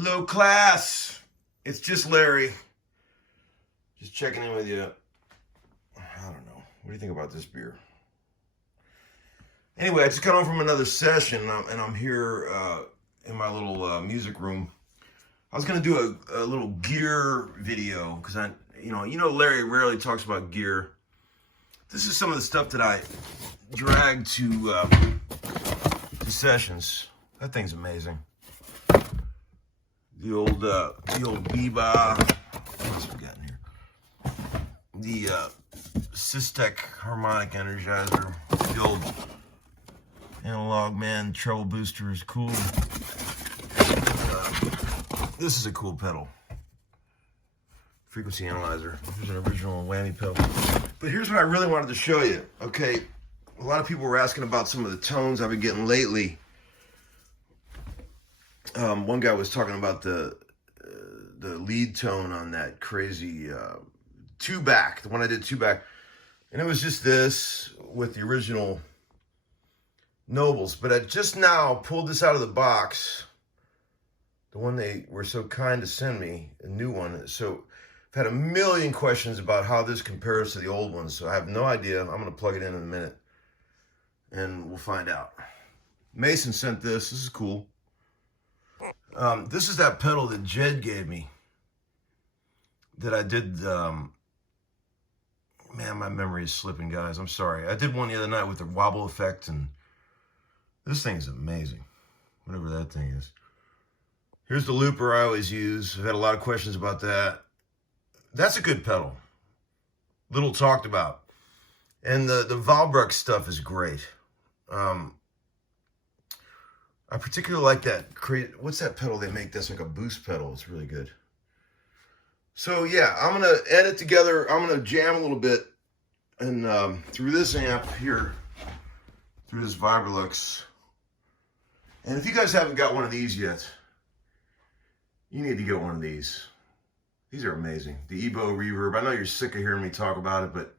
Hello, class. It's just Larry. Just checking in with you. I don't know. What do you think about this beer? Anyway, I just got home from another session, and I'm here in my little music room. I was gonna do a little gear video because you know, Larry rarely talks about gear. This is some of the stuff that I drag to sessions. That thing's amazing. The old Biba. What else we got in here? The Systech harmonic energizer. The old Analog Man treble booster is cool. This is a cool pedal. Frequency analyzer. Here's an original whammy pedal. But here's what I really wanted to show you. Okay, a lot of people were asking about some of the tones I've been getting lately. One guy was talking about the lead tone on that crazy two-back, the one I did two-back. And it was just this with the original Nobles. But I just now pulled this out of the box, the one they were so kind to send me, a new one. So I've had a million questions about how this compares to the old ones, so I have no idea. I'm going to plug it in a minute, and we'll find out. Mason sent this. This is cool. This is that pedal that Jed gave me that I did. Man, my memory is slipping, guys. I'm sorry. I did one the other night with the wobble effect, and this thing is amazing, whatever that thing is. Here's the looper I always use. I've had a lot of questions about that. That's a good pedal. Little talked about. And the Valbruck stuff is great. I particularly like that. What's that pedal they make that's like a boost pedal? It's really good. So yeah, I'm going to edit together. I'm going to jam a little bit. And through this amp here, through this Vibrolux. And if you guys haven't got one of these yet, you need to get one of these. These are amazing. The Ebo reverb. I know you're sick of hearing me talk about it, but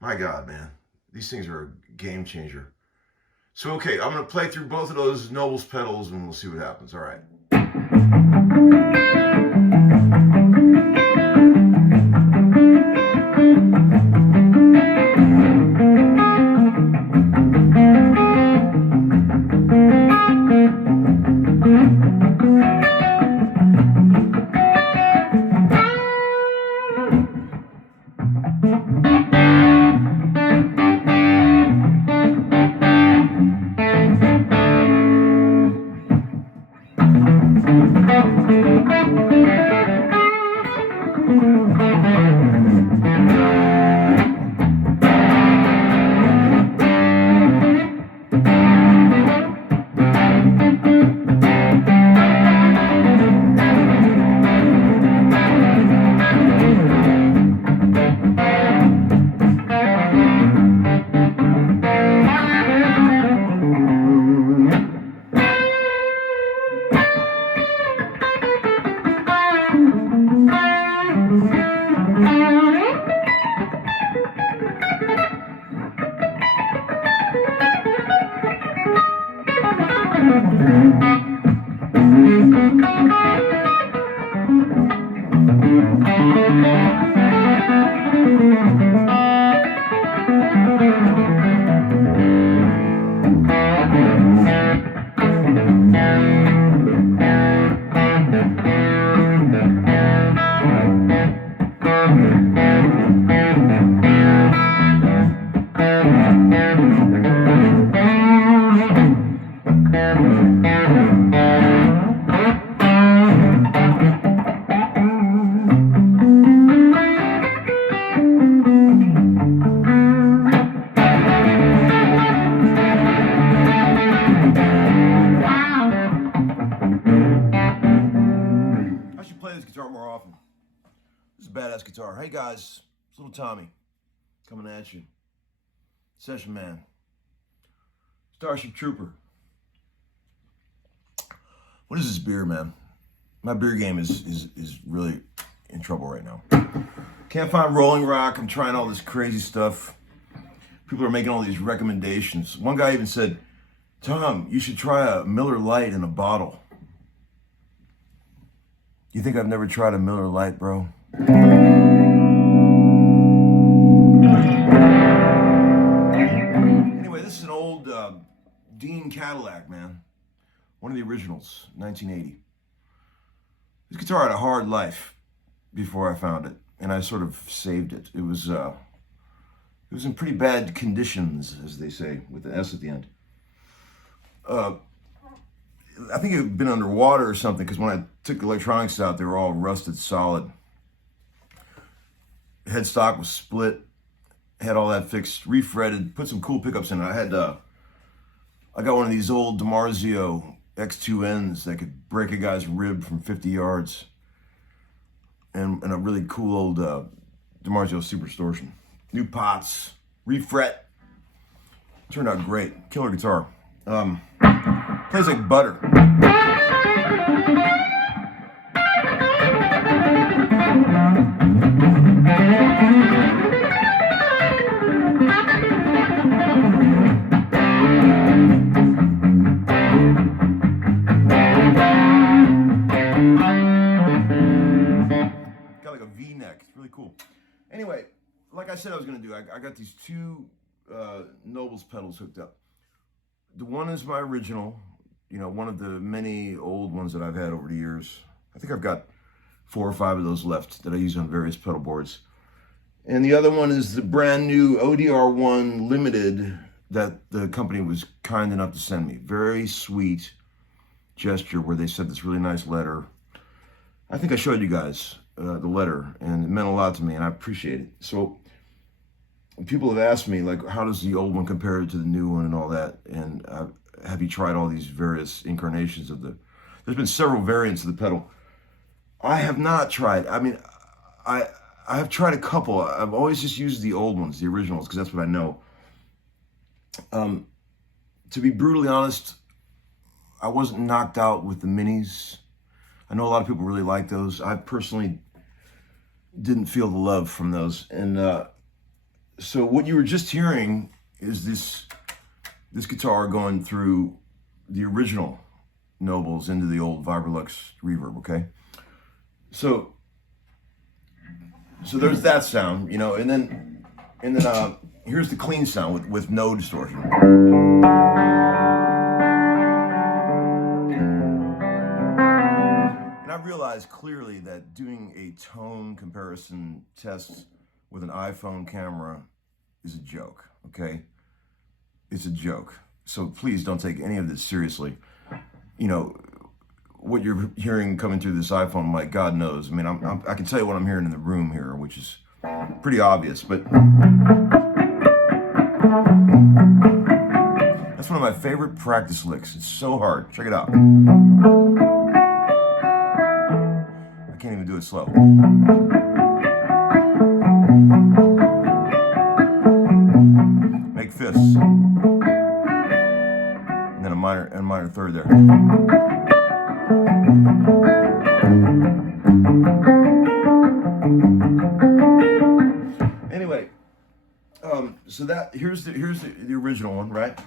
my God, man. These things are a game changer. So, okay, I'm going to play through both of those Nobles pedals and we'll see what happens. All right. Badass guitar. Hey guys, it's Little Tommy coming at you. Session Man. Starship Trooper. What is this beer, man? My beer game is really in trouble right now. Can't find Rolling Rock. I'm trying all this crazy stuff. People are making all these recommendations. One guy even said, Tom, you should try a Miller Lite in a bottle. You think I've never tried a Miller Lite, bro? Anyway, this is an old Dean Cadillac, man. One of the originals, 1980. This guitar had a hard life before I found it, and I sort of saved it. It was in pretty bad conditions, as they say, with the S at the end. I think it had been underwater or something, because when I took the electronics out, they were all rusted solid. Headstock was split, had all that fixed, refretted, put some cool pickups in it. I got one of these old DiMarzio X2Ns that could break a guy's rib from 50 yards, and a really cool old DiMarzio Super Distortion. New pots, refret. Turned out great. Killer guitar. Plays like butter. Got like a V-neck. It's really cool. Anyway, like I said I was going to do, I got these two Nobles pedals hooked up. The one is my original, you know, one of the many old ones that I've had over the years. I think I've got 4 or 5 of those left that I use on various pedal boards. And the other one is the brand new ODR1 Limited that the company was kind enough to send me. Very sweet gesture where they sent this really nice letter. I think I showed you guys the letter, and it meant a lot to me, and I appreciate it. So people have asked me, like, how does the old one compare to the new one and all that? And have you tried all these various incarnations of there's been several variants of the pedal. I have not tried. I mean, I have tried a couple. I've always just used the old ones, the originals, because that's what I know. To be brutally honest, I wasn't knocked out with the minis. I know a lot of people really like those. I personally didn't feel the love from those. And so what you were just hearing is this guitar going through the original Nobles into the old Vibrolux reverb, okay? So there's that sound, you know, and then here's the clean sound with no distortion. And I realized clearly that doing a tone comparison test with an iPhone camera is a joke, okay? It's a joke. So please don't take any of this seriously. You know, what you're hearing coming through this iPhone mic, God knows. I mean, I can tell you what I'm hearing in the room here, which is pretty obvious, but that's one of my favorite practice licks. It's so hard. Check it out. I can't even do it slow. Make fists. And then a minor third there. Anyway, so here's the original one, right?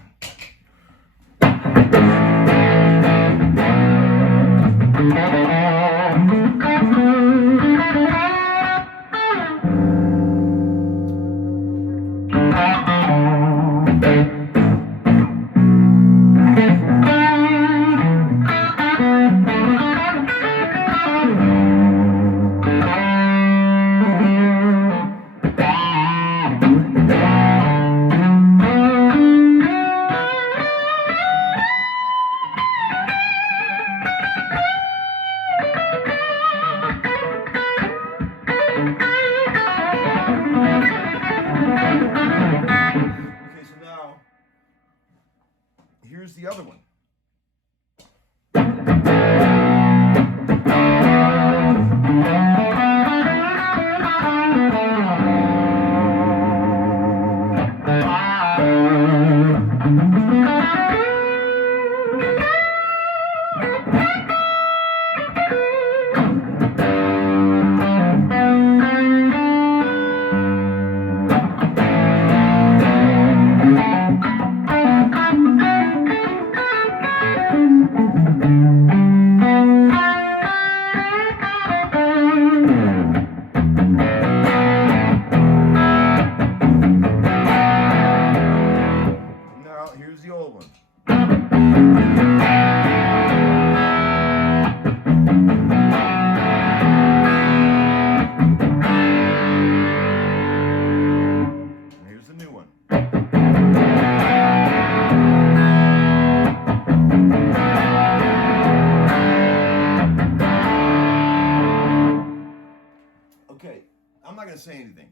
not going to say anything.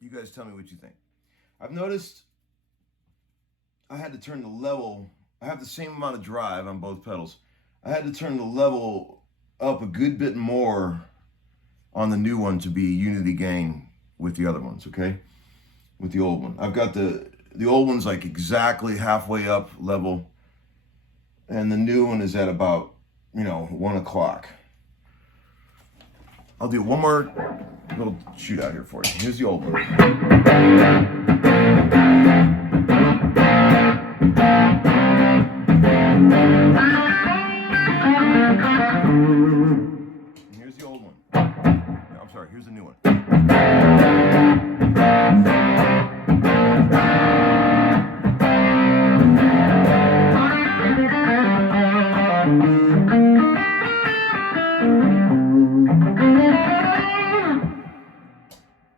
You guys tell me what you think. I've noticed I had to turn the level. I have the same amount of drive on both pedals. I had to turn the level up a good bit more on the new one to be unity gain with the other ones, okay? With the old one. I've got the old one's like exactly halfway up level, and the new one is at about, 1 o'clock. I'll do one more little shootout here for you. Here's the old one. Here's the old one. No, I'm sorry, here's the new one.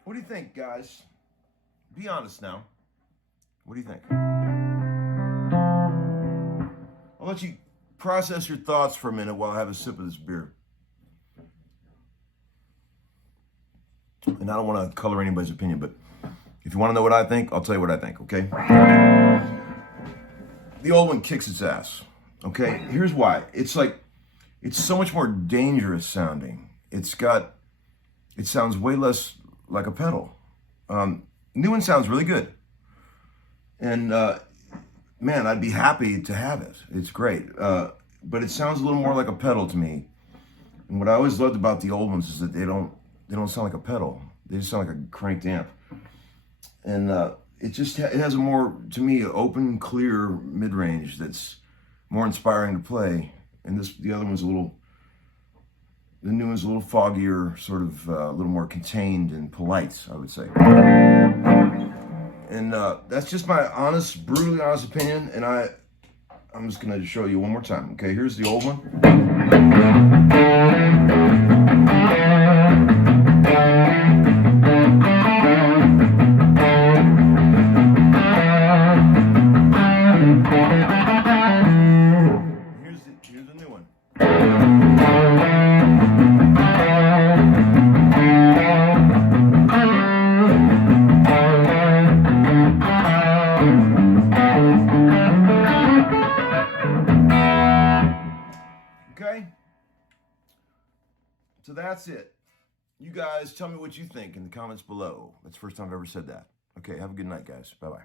What do you think, guys? Be honest now. What do you think? I'll let you process your thoughts for a minute while I have a sip of this beer. And I don't want to color anybody's opinion, but if you want to know what I think, I'll tell you what I think, okay? The old one kicks its ass, okay? Here's why. It's so much more dangerous sounding. It sounds way less like a pedal. New one sounds really good. And man, I'd be happy to have it. It's great. But it sounds a little more like a pedal to me. And what I always loved about the old ones is that they don't sound like a pedal. They just sound like a cranked amp. And it has a more, to me, open, clear mid-range that's more inspiring to play. And the other one's the new one's a little foggier, sort of a little more contained and polite, I would say. And that's just my brutally honest opinion. And I'm just gonna show you one more time. Okay, here's the old one. Here's the new one. Okay, so that's it. You guys tell me what you think in the comments below. That's the first time I've ever said that. Okay, have a good night, guys. Bye-bye.